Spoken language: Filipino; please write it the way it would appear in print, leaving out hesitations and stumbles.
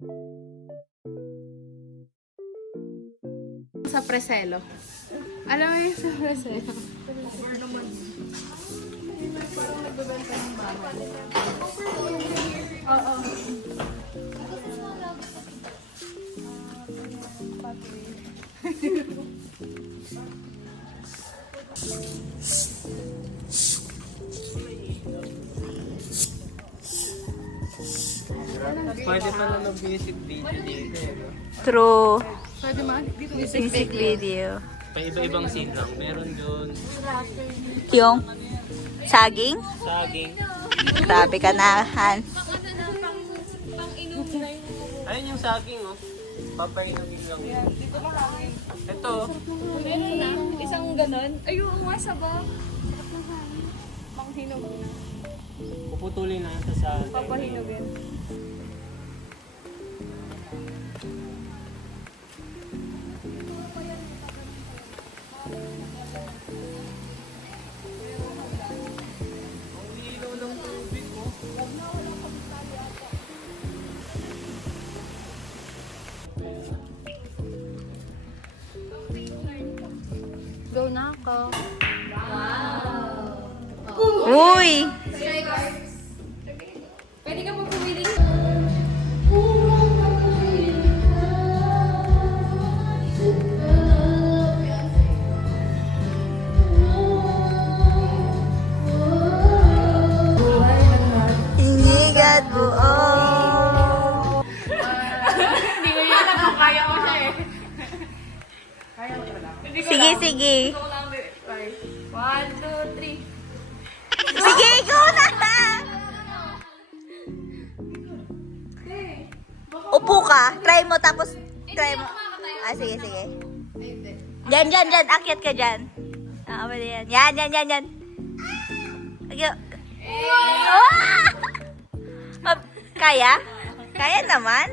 Sa Preselo. Alam mo yung sa Preselo? Over naman. Parang nagbebenta ng bahay. Oo. Pwede pa na mag-music video dito eh. True. Pwede man? Music video. Pa iba-ibang scene lang. Meron doon. Yung saging. Saging. Grabe ka na, Hans. Ayun yung saging oh. Papainumin lang. Dito makangin. Ito. Meron na. Isang ganon. Ayun, ang wasa ba? Panghinog na. Puputulin na ito sa... Papahinogin. Go na ako. Uy! Pwede ka magpumili. Inigat buo. Hindi ko yun ako. Kaya ko siya eh. Kaya ko talaga. Sige, sige. Gusto ko lang. 1, 2, 3. Sige, ikaw na! Upo ka. Try mo, tapos try mo. Ah, sige, sige. Diyan, diyan, diyan. Akyat ka dyan. Ah, pwede yan. Yan, yan, yan, yan. Okay. Ah! Kaya? Kaya naman?